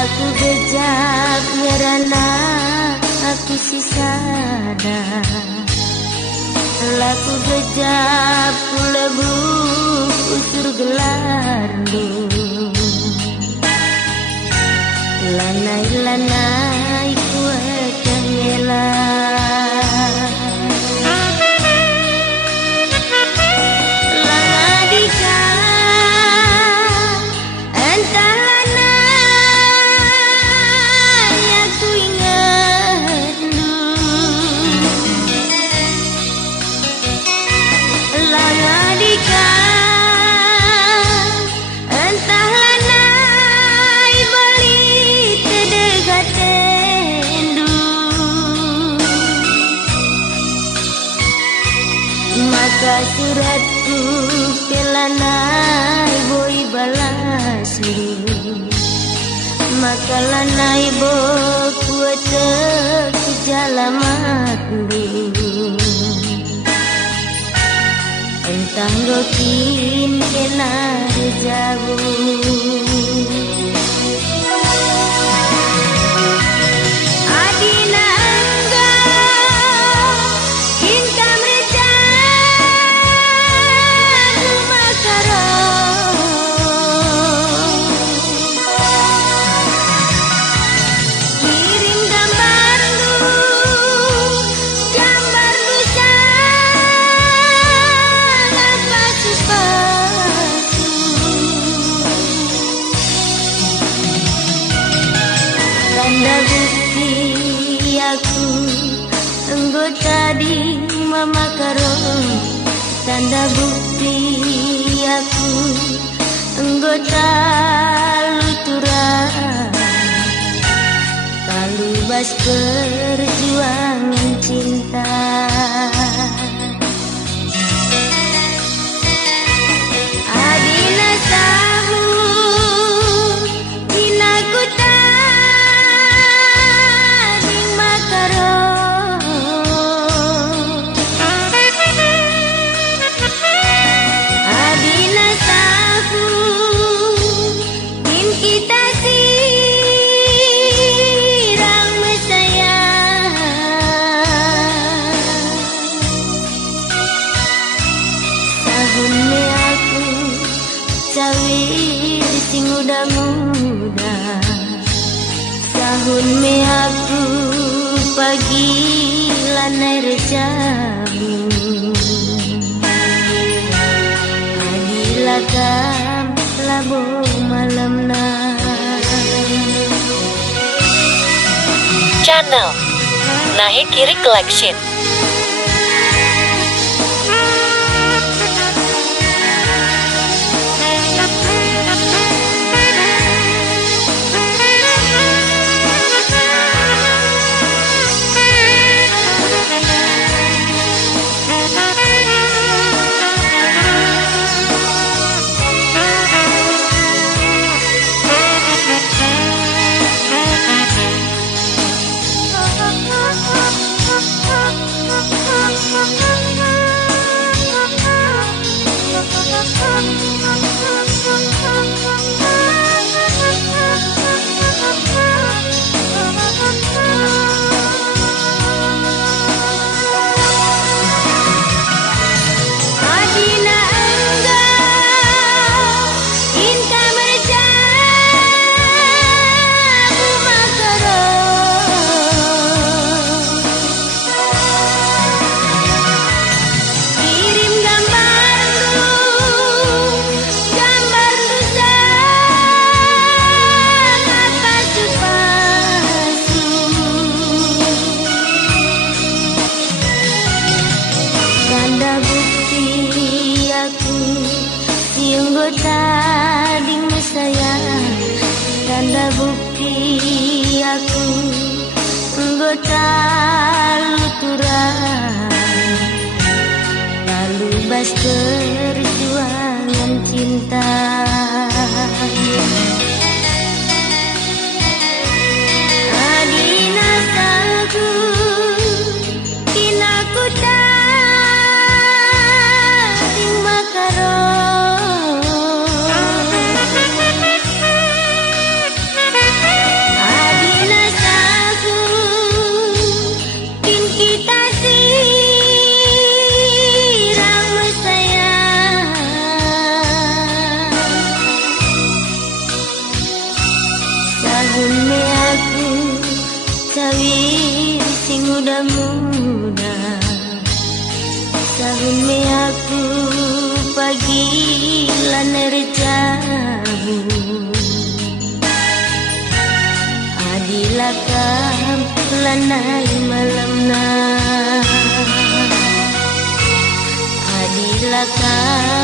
Laku bejak nyerana aku sisada. Laku bejak lebu usur gelardu. Lanai-lanai kuat ngelah. Maka suratku kelanai boy balas lu. Maka lanai bo kuat kejalamat lu. Entah gokin kena rejabu. Tanda bukti aku anggota di Mama Karo. Tanda bukti aku anggota Lutura. Kalubas perjuangan cinta. Adina tahu inakuta cawir sing muda-muda. Sahun me aku pagi lanai rejabu. Adilakam labo malam na. Channel Nahi Kiri Collection. muda-muda tahun me aku pagi laner jauh adilakam lanai malamna adilakam